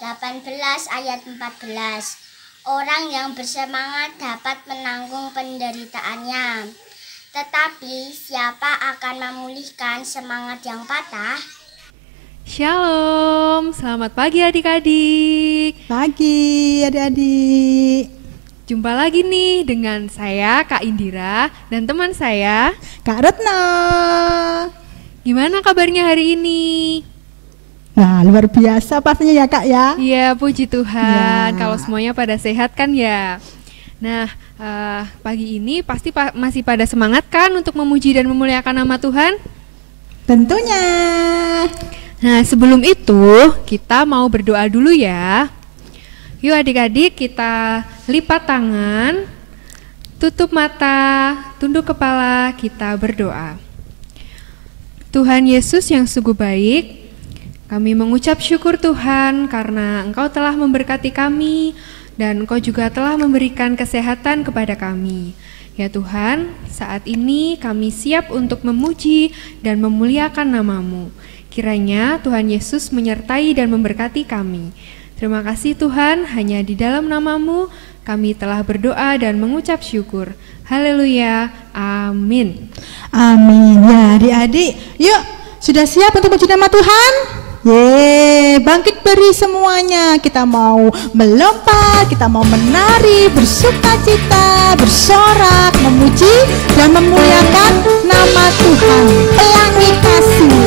18 ayat 14. Orang yang bersemangat dapat menanggung penderitaannya. Tetapi siapa akan memulihkan semangat yang patah? Shalom, selamat pagi adik-adik. Pagi adik-adik. Jumpa lagi nih dengan saya Kak Indira dan teman saya Kak Retno. Gimana kabarnya hari ini? Nah, luar biasa pastinya ya Kak ya. Iya, puji Tuhan. Ya. Kalau semuanya pada sehat kan ya. Nah, pagi ini pasti masih pada semangat kan untuk memuji dan memuliakan nama Tuhan? Tentunya. Nah, sebelum itu kita mau berdoa dulu ya. Yuk adik-adik, kita lipat tangan, tutup mata, tunduk kepala, kita berdoa. Tuhan Yesus yang sungguh baik, kami mengucap syukur Tuhan karena Engkau telah memberkati kami dan Engkau juga telah memberikan kesehatan kepada kami. Ya Tuhan, saat ini kami siap untuk memuji dan memuliakan nama-Mu. Kiranya Tuhan Yesus menyertai dan memberkati kami. Terima kasih Tuhan, hanya di dalam nama-Mu kami telah berdoa dan mengucap syukur. Haleluya, amin. Amin. Ya adik-adik, yuk sudah siap untuk memuji nama Tuhan? Bangkit beri semuanya. Kita mau melompat, kita mau menari, bersuka cita, bersorak, memuji dan memuliakan nama Tuhan. Pelangi kasih.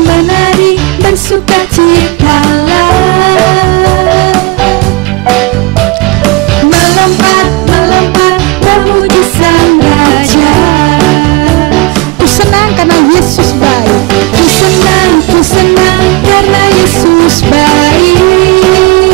Menari, bersuka citalah. Melompat, memuji Sang Raja. Ku senang karena Yesus baik. Ku senang karena Yesus baik.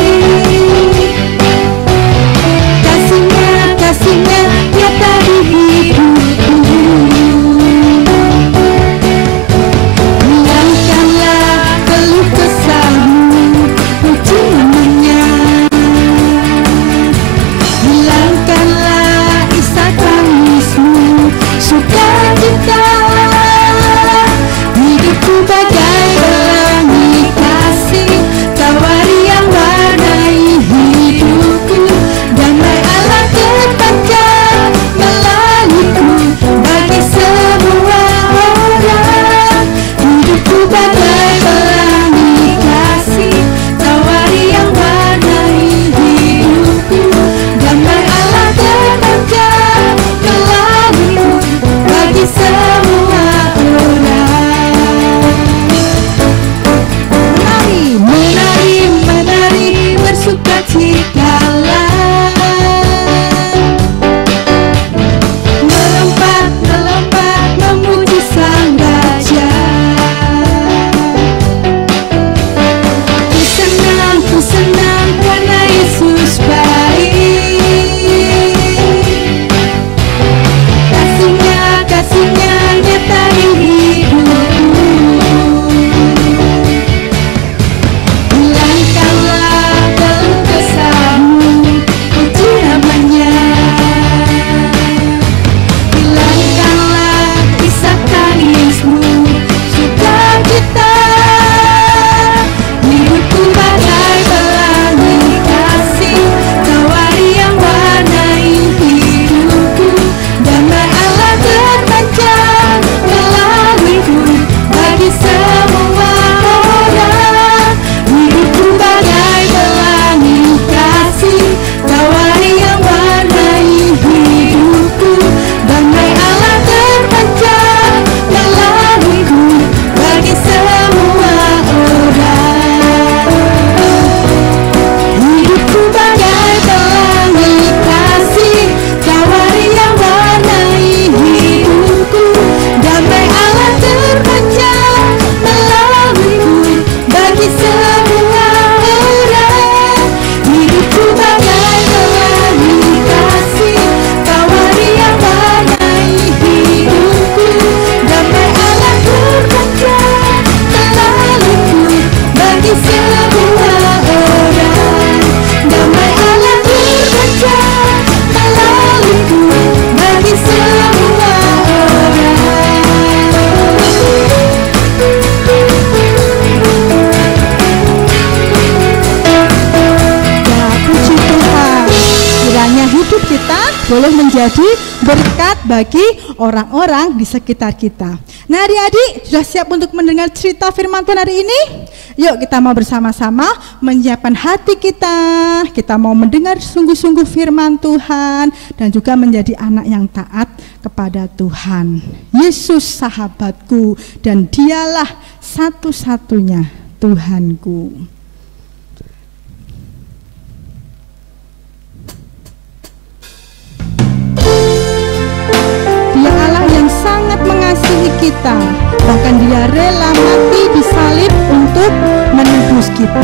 boleh menjadi berkat bagi orang-orang di sekitar kita. Nah adik-adik, sudah siap untuk mendengar cerita firman Tuhan hari ini? Yuk kita mau bersama-sama menyiapkan hati kita. Kita mau mendengar sungguh-sungguh firman Tuhan dan juga menjadi anak yang taat kepada Tuhan. Yesus sahabatku dan dialah satu-satunya Tuhanku. Dia Allah yang sangat mengasihi kita, bahkan dia rela mati di salib untuk menebus kita.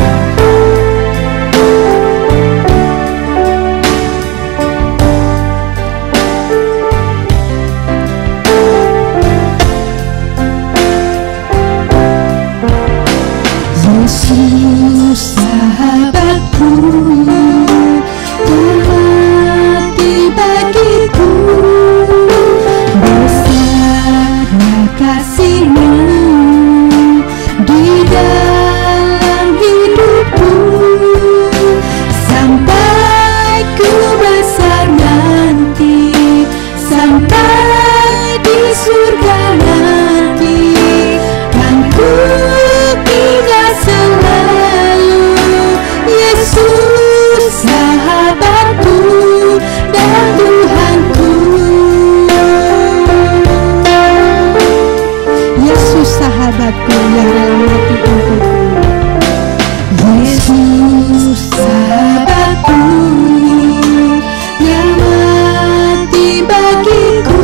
Yesus sahabatku, yang mati bagiku, besarnya kasih-Mu di dalam hidupku, sampai ku besar nanti, sampai di surga nanti, kan ku ingat selalu Yesus sahabatku dan Tuhanku. Yesus sahabatku yang rela mati untukku. Yesus sahabatku yang mati bagiku,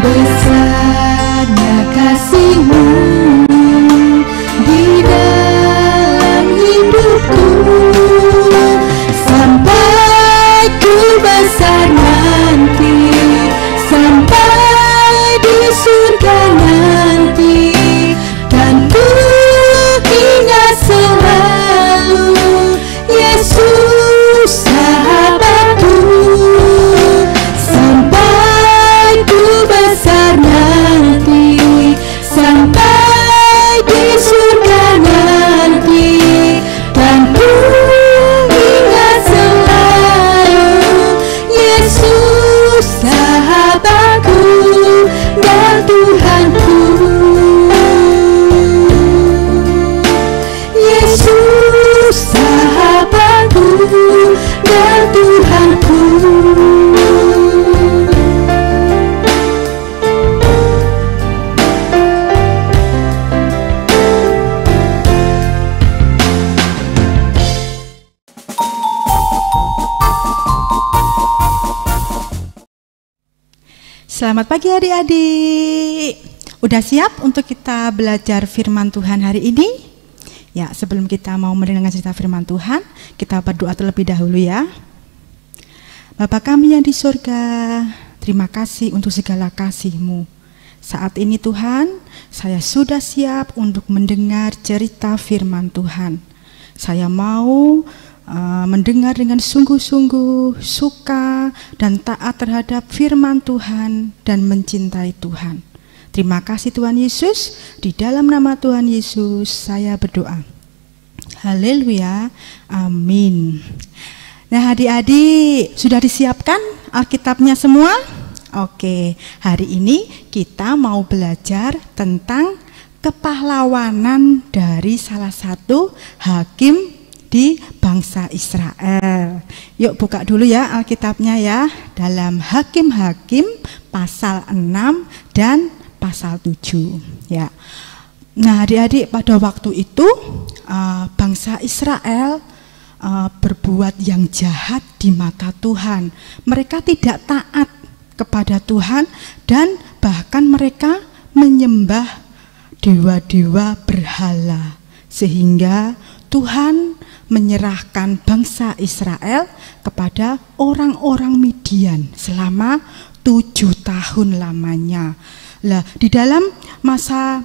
besarnya kasih-Mu di dalam hidupku, sampai ku besar nanti, sampai di surga nanti, dan ku ingat selalu Yesus sahabatku, sampai ku besar nanti, sampai di surga nanti, dan ku ingat selalu Yesus sahabatku dan Tuhanku. Yesus sahabatku dan Tuhanku. Selamat pagi adik-adik. Udah siap untuk kita belajar firman Tuhan hari ini? Ya, sebelum kita mau mendengarkan cerita firman Tuhan, kita berdoa terlebih dahulu ya. Bapa kami yang di surga, terima kasih untuk segala kasih-Mu. Saat ini Tuhan, saya sudah siap untuk mendengar cerita firman Tuhan. Saya mau mendengar dengan sungguh-sungguh, suka dan taat terhadap firman Tuhan dan mencintai Tuhan. Terima kasih Tuhan Yesus, di dalam nama Tuhan Yesus saya berdoa. Haleluya, amin. Nah adik-adik, sudah disiapkan Alkitabnya semua? Oke, hari ini kita mau belajar tentang kepahlawanan dari salah satu hakim di bangsa Israel. Yuk buka dulu ya Alkitabnya ya, dalam Hakim-Hakim pasal 6 dan pasal 7 ya. Nah adik-adik, pada waktu itu bangsa Israel berbuat yang jahat di mata Tuhan. Mereka tidak taat kepada Tuhan dan bahkan mereka menyembah dewa-dewa berhala, sehingga Tuhan menyerahkan bangsa Israel kepada orang-orang Midian selama 7 tahun lamanya. Lah, di dalam masa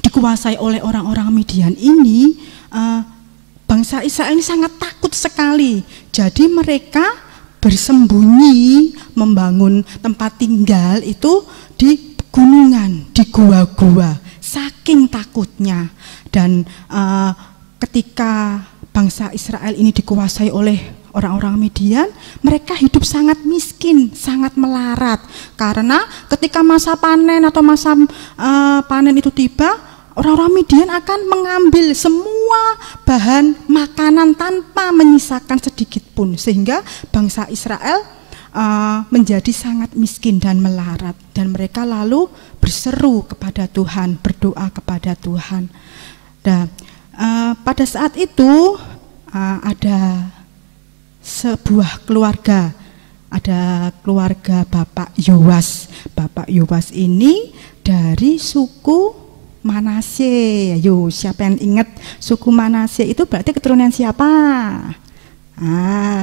dikuasai oleh orang-orang Midian ini, bangsa Israel ini sangat takut sekali. Jadi mereka bersembunyi, membangun tempat tinggal itu di gunungan, di gua-gua, saking takutnya. Dan ketika bangsa Israel ini dikuasai oleh Orang-orang Midian mereka hidup sangat miskin, sangat melarat. Karena ketika masa panen atau masa panen itu tiba, orang-orang Midian akan mengambil semua bahan makanan tanpa menyisakan sedikit pun. Sehingga bangsa Israel menjadi sangat miskin dan melarat. Dan mereka lalu berseru kepada Tuhan, berdoa kepada Tuhan. Dan pada saat itu ada sebuah keluarga, ada keluarga Bapak Yoas. Bapak Yoas ini dari suku Manasye. Ayo, siapa yang ingat suku Manasye itu berarti keturunan siapa?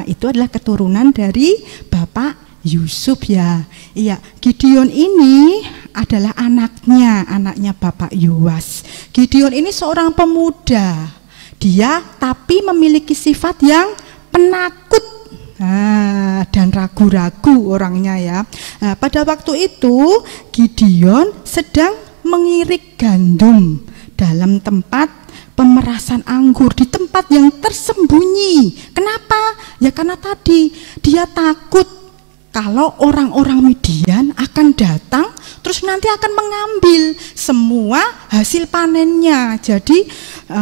Itu adalah keturunan dari Bapak Yusuf ya. Iya, Gideon ini adalah anaknya Bapak Yoas. Gideon ini seorang pemuda. Dia tapi memiliki sifat yang penakut dan ragu-ragu orangnya ya. Pada waktu itu Gideon sedang mengirik gandum dalam tempat pemerasan anggur, di tempat yang tersembunyi. Kenapa? Ya karena tadi dia takut kalau orang-orang Midian akan datang terus nanti akan mengambil semua hasil panennya. Jadi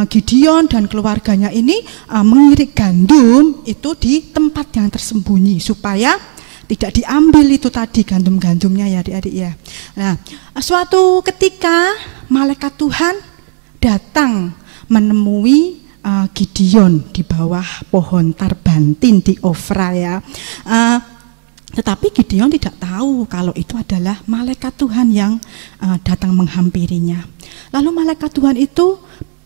Gideon dan keluarganya ini mengirik gandum itu di tempat yang tersembunyi supaya tidak diambil itu tadi gandum-gandumnya ya adik-adik ya. Nah, suatu ketika malaikat Tuhan datang menemui Gideon di bawah pohon tarbantin di Ofra ya. Tetapi Gideon tidak tahu kalau itu adalah malaikat Tuhan yang datang menghampirinya. Lalu malaikat Tuhan itu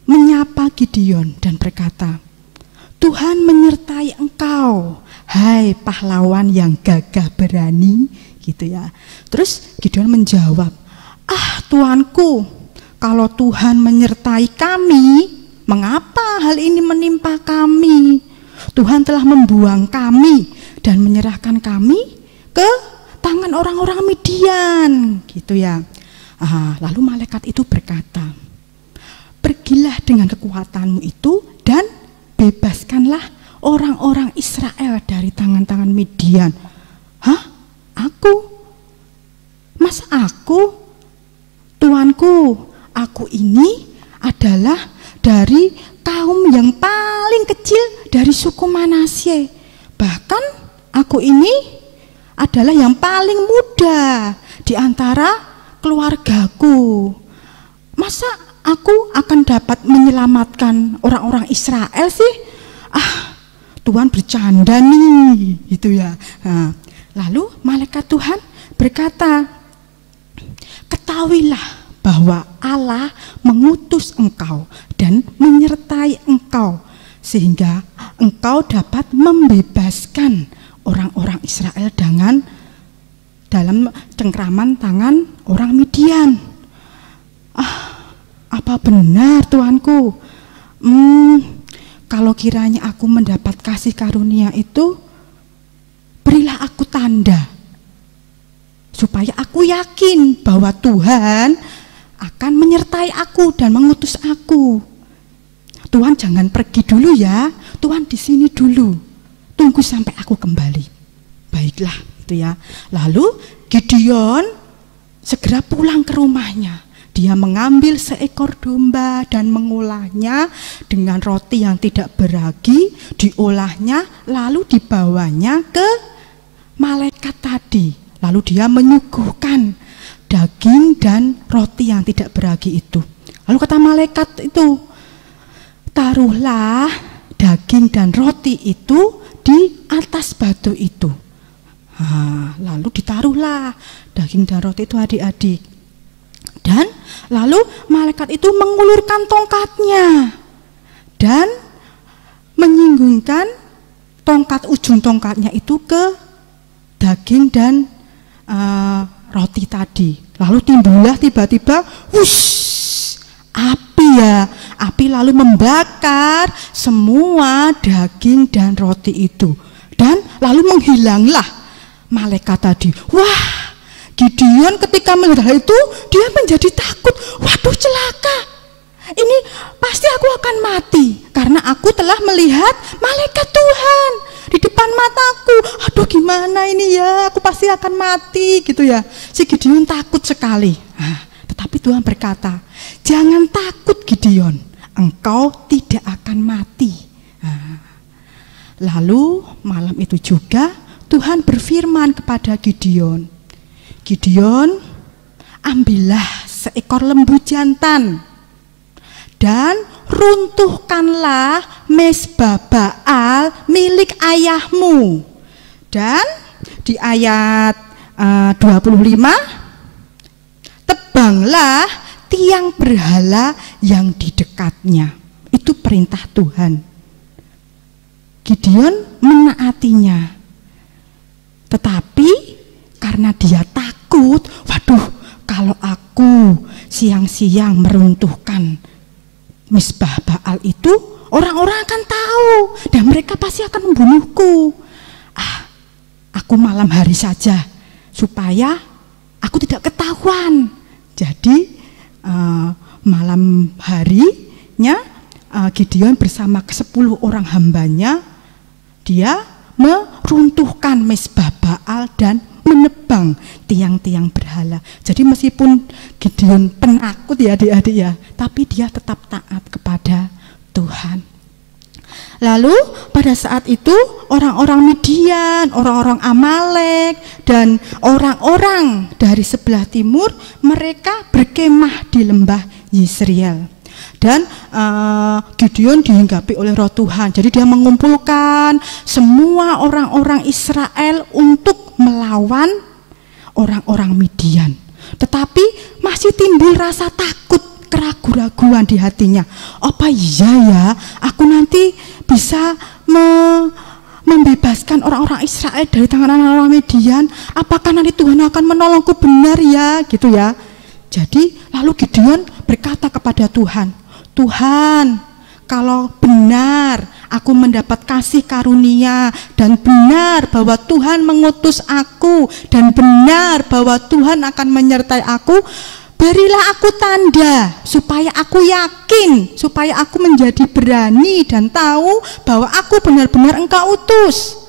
menyapa Gideon dan berkata, Tuhan menyertai engkau, hai pahlawan yang gagah berani, gitu ya. Terus Gideon menjawab, Tuanku, kalau Tuhan menyertai kami, mengapa hal ini menimpa kami? Tuhan telah membuang kami dan menyerahkan kami ke tangan orang-orang Midian, gitu ya. Lalu malaikat itu berkata, pergilah dengan kekuatanmu itu dan bebaskanlah orang-orang Israel dari tangan-tangan Midian. Aku? Masa aku? Tuanku, aku ini adalah dari kaum yang paling kecil dari suku Manasye. Bahkan aku ini adalah yang paling muda di antara keluargaku. Masa aku akan dapat menyelamatkan orang-orang Israel sih? Tuhan bercanda nih, gitu ya. Lalu malaikat Tuhan berkata, ketahuilah bahwa Allah mengutus engkau dan menyertai engkau sehingga engkau dapat membebaskan orang-orang Israel dalam cengkraman tangan orang Midian. Apa benar Tuanku? Kalau kiranya aku mendapat kasih karunia itu, berilah aku tanda supaya aku yakin bahwa Tuhan akan menyertai aku dan mengutus aku. Tuhan jangan pergi dulu ya, Tuhan di sini dulu, tunggu sampai aku kembali. Baiklah, itu ya. Lalu Gideon segera pulang ke rumahnya. Dia mengambil seekor domba dan mengolahnya dengan roti yang tidak beragi, diolahnya lalu dibawanya ke malaikat tadi. Lalu dia menyuguhkan daging dan roti yang tidak beragi itu. Lalu kata malaikat itu, taruhlah daging dan roti itu di atas batu itu. Lalu ditaruhlah daging dan roti itu adik-adik. Dan lalu malaikat itu mengulurkan tongkatnya dan menyinggungkan ujung tongkatnya itu ke daging dan roti tadi. Lalu timbullah tiba-tiba api ya. Api lalu membakar semua daging dan roti itu. Dan lalu menghilanglah malaikat tadi. Wah, Gideon ketika melihat hal itu, dia menjadi takut. Waduh, celaka. Ini pasti aku akan mati karena aku telah melihat malaikat Tuhan di depan mataku. Aduh gimana ini ya, aku pasti akan mati gitu ya. Si Gideon takut sekali. Tetapi Tuhan berkata, jangan takut Gideon, engkau tidak akan mati. Lalu malam itu juga Tuhan berfirman kepada Gideon, Gideon, ambillah seekor lembu jantan dan runtuhkanlah mezbah Baal milik ayahmu. Dan di ayat 25, tebanglah tiang berhala yang di dekatnya. Itu perintah Tuhan. Gideon menaatinya. Tetapi karena dia takut, waduh, kalau aku siang-siang meruntuhkan mezbah Baal itu, orang-orang akan tahu dan mereka pasti akan membunuhku. Aku malam hari saja supaya aku tidak ketahuan. Jadi malam harinya Gideon bersama ke-10 orang hambanya, dia meruntuhkan mezbah Baal dan menebang tiang-tiang berhala. Jadi meskipun Gideon penakut ya adik-adik ya, tapi dia tetap taat kepada Tuhan. Lalu pada saat itu orang-orang Midian, orang-orang Amalek, dan orang-orang dari sebelah timur, mereka berkemah di lembah Yisrael. Dan Gideon dihinggapi oleh roh Tuhan. Jadi dia mengumpulkan semua orang-orang Israel untuk melawan orang-orang Midian. Tetapi masih timbul rasa takut, keraguan-raguan di hatinya. Apa iya ya, aku nanti bisa membebaskan orang-orang Israel dari tangan orang-orang Midian? Apakah nanti Tuhan akan menolongku benar ya? Gitu ya. Jadi lalu Gideon berkata kepada Tuhan, Tuhan, kalau benar aku mendapat kasih karunia dan benar bahwa Tuhan mengutus aku dan benar bahwa Tuhan akan menyertai aku, berilah aku tanda supaya aku yakin, supaya aku menjadi berani dan tahu bahwa aku benar-benar Engkau utus.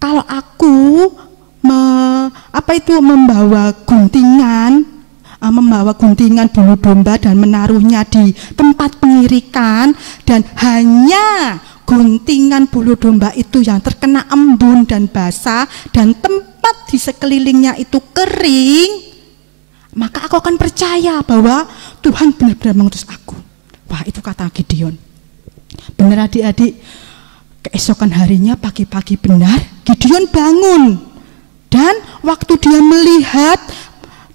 Kalau aku membawa guntingan bulu domba dan menaruhnya di tempat pengirikan, dan hanya guntingan bulu domba itu yang terkena embun dan basah dan tempat di sekelilingnya itu kering, maka aku akan percaya bahwa Tuhan benar-benar mengutus aku. Wah, itu kata Gideon. Benar adik-adik, keesokan harinya pagi-pagi benar Gideon bangun, dan waktu dia melihat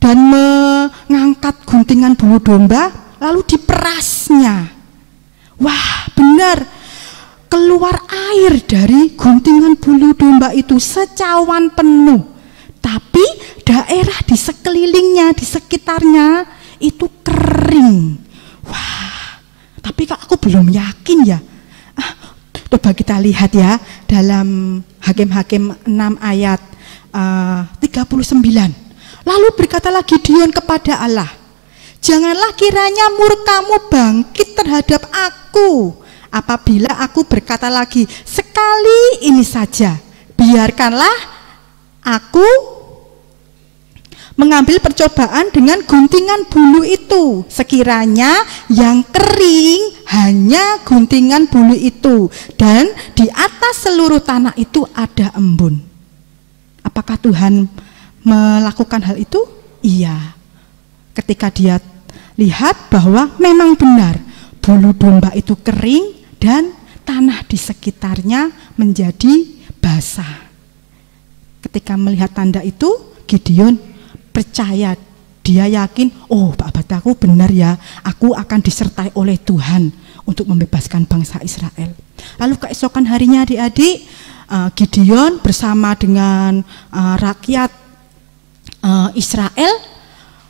dan mengangkat guntingan bulu domba, lalu diperasnya. Wah, benar, keluar air dari guntingan bulu domba itu secawan penuh. Tapi daerah di sekelilingnya, di sekitarnya itu kering. Wah, tapi kok aku belum yakin ya. Coba kita lihat ya dalam Hakim-Hakim 6 ayat 39. Lalu berkatalah Gideon kepada Allah, janganlah kiranya murkamu bangkit terhadap aku apabila aku berkata lagi, sekali ini saja, biarkanlah aku mengambil percobaan dengan guntingan bulu itu. Sekiranya yang kering hanya guntingan bulu itu, dan di atas seluruh tanah itu ada embun. Apakah Tuhan melakukan hal itu? Iya. Ketika dia lihat bahwa memang benar bulu domba itu kering dan tanah di sekitarnya menjadi basah. Ketika melihat tanda itu, Gideon percaya, dia yakin, oh Pak Bataku benar ya, aku akan disertai oleh Tuhan untuk membebaskan bangsa Israel. Lalu keesokan harinya adik-adik, Gideon bersama dengan rakyat Israel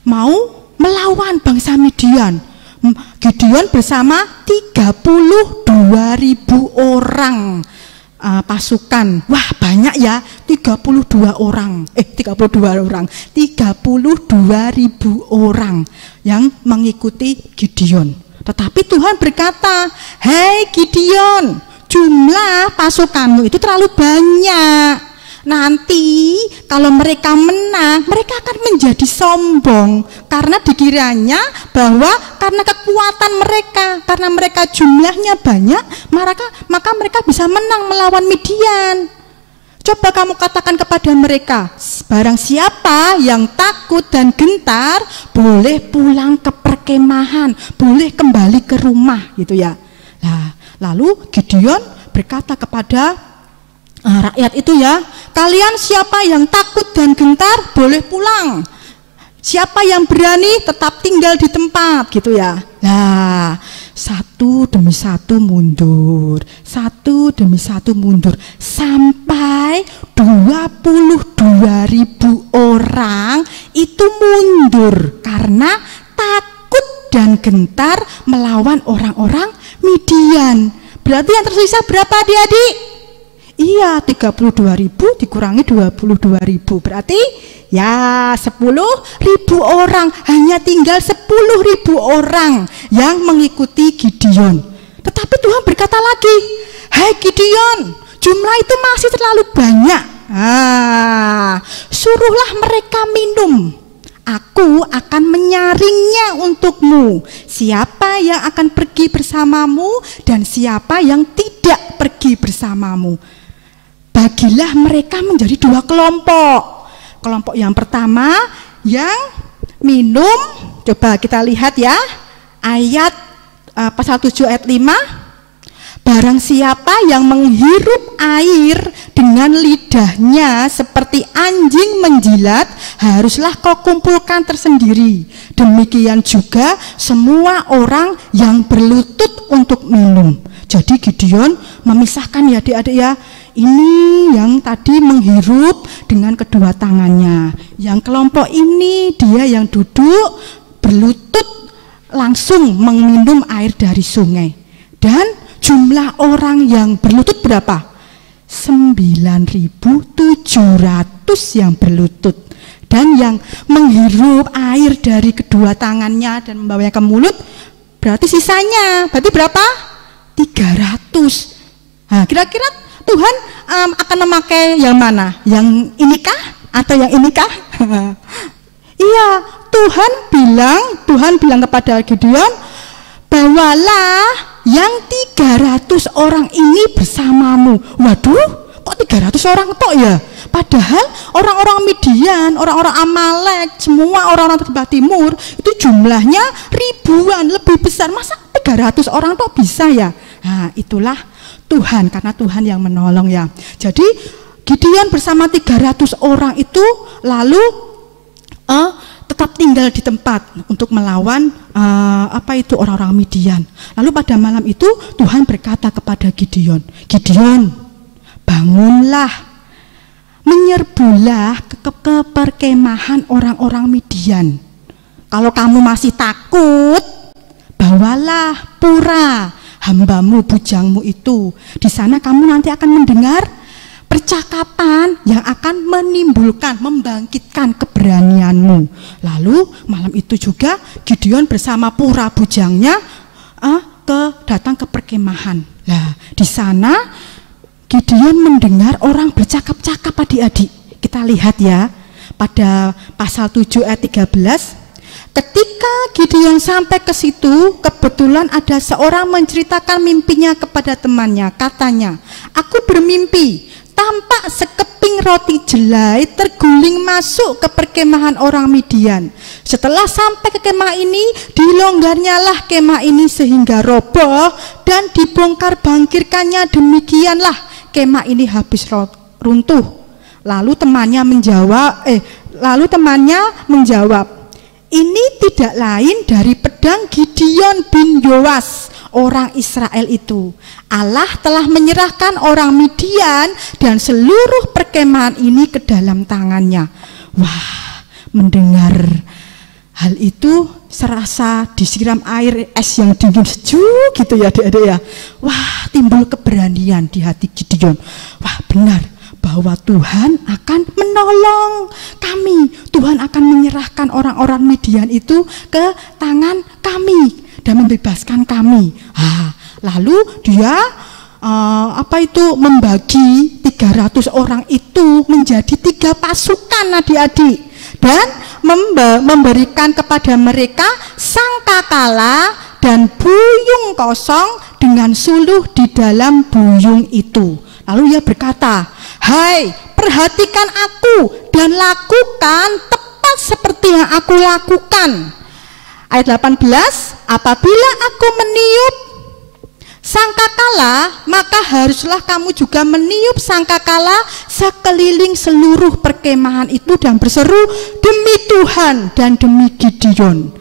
mau melawan bangsa Midian. Gideon bersama 32.000 orang pasukan. Wah, banyak ya, 32 orang. 32.000 orang yang mengikuti Gideon. Tetapi Tuhan berkata, "Hei Gideon, jumlah pasukanmu itu terlalu banyak. Nanti kalau mereka menang, mereka akan menjadi sombong karena dikiranya bahwa karena kekuatan mereka, karena mereka jumlahnya banyak, maka mereka bisa menang melawan Midian. Coba kamu katakan kepada mereka, barang siapa yang takut dan gentar boleh pulang ke perkemahan, boleh kembali ke rumah gitu ya. Nah, lalu Gideon berkata kepada rakyat itu ya, kalian siapa yang takut dan gentar boleh pulang, siapa yang berani tetap tinggal di tempat gitu ya. Nah, satu demi satu mundur, satu demi satu mundur, sampai 22.000 orang itu mundur karena takut dan gentar melawan orang-orang Midian. Berarti yang tersisa berapa adik-adik? Iya, 32.000 dikurangi 22.000 berarti ya 10.000 orang. Hanya tinggal 10.000 orang yang mengikuti Gideon. Tetapi Tuhan berkata lagi, "Hai Gideon, jumlah itu masih terlalu banyak. Suruhlah mereka minum. Aku akan menyaringnya untukmu. Siapa yang akan pergi bersamamu dan siapa yang tidak pergi bersamamu. Bagilah mereka menjadi 2 kelompok. Kelompok yang pertama yang minum, coba kita lihat ya, ayat pasal 7 ayat 5. Barang siapa yang menghirup air dengan lidahnya seperti anjing menjilat, haruslah kau kumpulkan tersendiri. Demikian juga semua orang yang berlutut untuk minum. Jadi Gideon memisahkan ya adik-adik ya. Ini yang tadi menghirup dengan kedua tangannya. Yang kelompok ini dia yang duduk berlutut langsung meminum air dari sungai. Dan jumlah orang yang berlutut berapa? 9.700 yang berlutut. Dan yang menghirup air dari kedua tangannya dan membawanya ke mulut, berarti sisanya, berarti berapa? 300. Nah, kira-kira Tuhan akan memakai yang mana? Yang inikah atau yang inikah? Iya, Tuhan bilang kepada Gideon, bawalah yang 300 orang ini bersamamu. Waduh, kok 300 orang tok ya? Padahal orang-orang Midian, orang-orang Amalek, semua orang-orang sebelah timur itu jumlahnya ribuan, lebih besar. Masa 300 orang tok bisa ya? Nah, itulah Tuhan, karena Tuhan yang menolong ya. Jadi Gideon bersama 300 orang itu lalu tetap tinggal di tempat untuk melawan orang-orang Midian. Lalu pada malam itu Tuhan berkata kepada Gideon, Gideon, bangunlah, menyerbulah ke perkemahan orang-orang Midian. Kalau kamu masih takut, bawalah pura hambamu, bujangmu itu. Di sana kamu nanti akan mendengar percakapan yang akan menimbulkan, membangkitkan keberanianmu. Lalu malam itu juga Gideon bersama pura bujangnya datang ke perkemahan. Nah, di sana Gideon mendengar orang bercakap-cakap adik-adik. Kita lihat ya pada pasal 7 ayat 13. Ketika Gideon sampai ke situ, kebetulan ada seorang menceritakan mimpinya kepada temannya. Katanya, aku bermimpi, tampak sekeping roti jelai terguling masuk ke perkemahan orang Midian. Setelah sampai ke kemah ini, dilonggarnyalah kemah ini sehingga roboh dan dibongkar bangkirkannya. Demikianlah kemah ini habis runtuh. Lalu temannya menjawab, ini tidak lain dari pedang Gideon bin Yoas, orang Israel itu. Allah telah menyerahkan orang Midian dan seluruh perkemahan ini ke dalam tangannya. Wah, mendengar hal itu serasa disiram air es yang dingin sejuk gitu ya adik-adik ya. Wah, timbul keberanian di hati Gideon. Wah, benar bahwa Tuhan akan menolong kami. Tuhan akan menyerahkan orang-orang Midian itu ke tangan kami dan membebaskan kami. Lalu dia membagi 300 orang itu menjadi 3 pasukan adik-adik, dan memberikan kepada mereka sangkakala dan buyung kosong dengan suluh di dalam buyung itu. Lalu ia berkata, "Hai, perhatikan aku dan lakukan tepat seperti yang aku lakukan." Ayat 18, apabila aku meniup sangkakala, maka haruslah kamu juga meniup sangkakala sekeliling seluruh perkemahan itu dan berseru, demi Tuhan dan demi Gideon.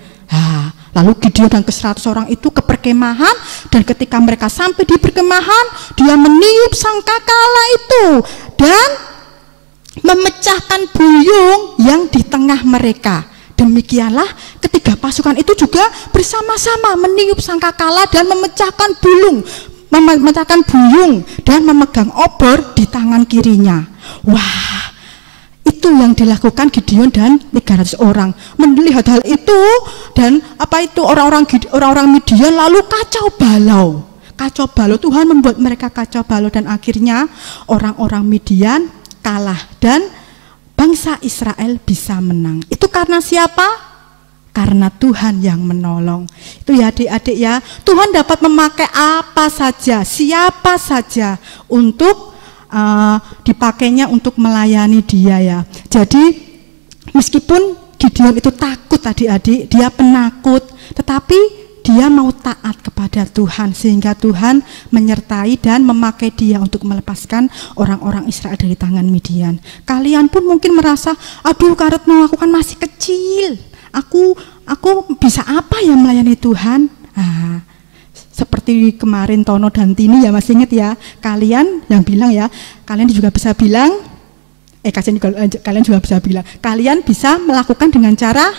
Lalu Gideon dan ke-100 orang itu ke perkemahan, dan ketika mereka sampai di perkemahan, dia meniup sangkakala itu dan memecahkan buyung yang di tengah mereka. Demikianlah ketiga pasukan itu juga bersama-sama meniup sangkakala dan memecahkan buyung dan memegang obor di tangan kirinya. Wah, itu yang dilakukan Gideon dan 300 orang. Melihat hal itu, dan orang-orang Midian lalu kacau balau. Tuhan membuat mereka kacau balau, dan akhirnya orang-orang Midian kalah dan bangsa Israel bisa menang. Itu karena siapa? Karena Tuhan yang menolong. Itu ya adik-adik ya, Tuhan dapat memakai apa saja, siapa saja untuk dipakainya untuk melayani dia ya. Jadi meskipun Gideon itu takut adik-adik, dia penakut, tetapi dia mau taat kepada Tuhan, sehingga Tuhan menyertai dan memakai dia untuk melepaskan orang-orang Israel dari tangan Midian. Kalian pun mungkin merasa, aduh Karetno, aku kan masih kecil, aku bisa apa ya melayani Tuhan? Seperti kemarin Tono dan Tini ya, masih ingat ya, kalian yang bilang ya, kalian juga bisa bilang, kalian juga bisa bilang, kalian bisa melakukan dengan cara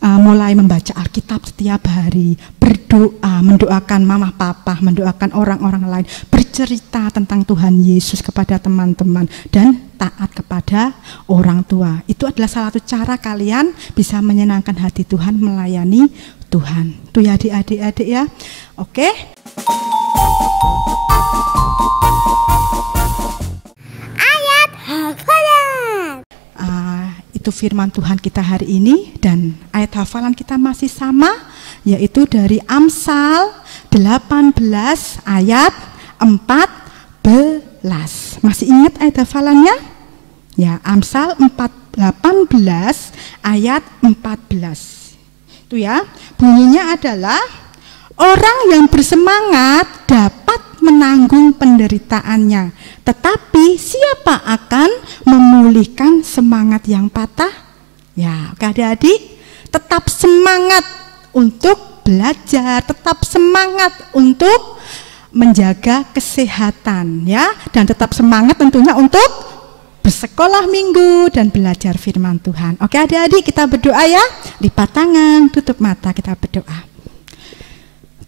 mulai membaca Alkitab setiap hari, berdoa, mendoakan mama papa, mendoakan orang-orang lain, bercerita tentang Tuhan Yesus kepada teman-teman, dan taat kepada orang tua. Itu adalah salah satu cara kalian bisa menyenangkan hati Tuhan, melayani Tuhan. Itu ya adik-adik ya. Oke. Ayat hafalan. Itu firman Tuhan kita hari ini, dan ayat hafalan kita masih sama, yaitu dari Amsal 18 ayat 14. Masih ingat ayat hafalannya? Ya, Amsal 18 ayat 14. Itu ya, bunyinya adalah, orang yang bersemangat dapat menanggung penderitaannya, tetapi siapa akan memulihkan semangat yang patah? Ya, oke adik-adik, tetap semangat untuk belajar, tetap semangat untuk menjaga kesehatan ya, dan tetap semangat tentunya untuk bersekolah minggu dan belajar firman Tuhan. Oke adik-adik, kita berdoa ya, lipat tangan, tutup mata, kita berdoa.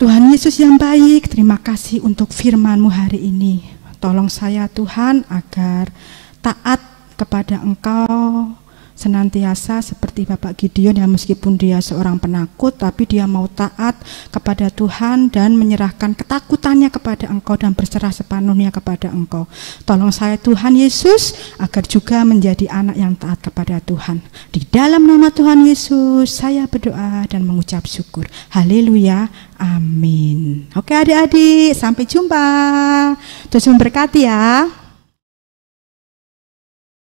Tuhan Yesus yang baik, terima kasih untuk firman-Mu hari ini. Tolong saya Tuhan agar taat kepada Engkau senantiasa seperti Bapak Gideon, yang meskipun dia seorang penakut, tapi dia mau taat kepada Tuhan dan menyerahkan ketakutannya kepada Engkau dan berserah sepenuhnya kepada Engkau. Tolong saya Tuhan Yesus agar juga menjadi anak yang taat kepada Tuhan. Di dalam nama Tuhan Yesus saya berdoa dan mengucap syukur. Haleluya. Amin. Oke adik-adik, sampai jumpa. Tuhan memberkati ya.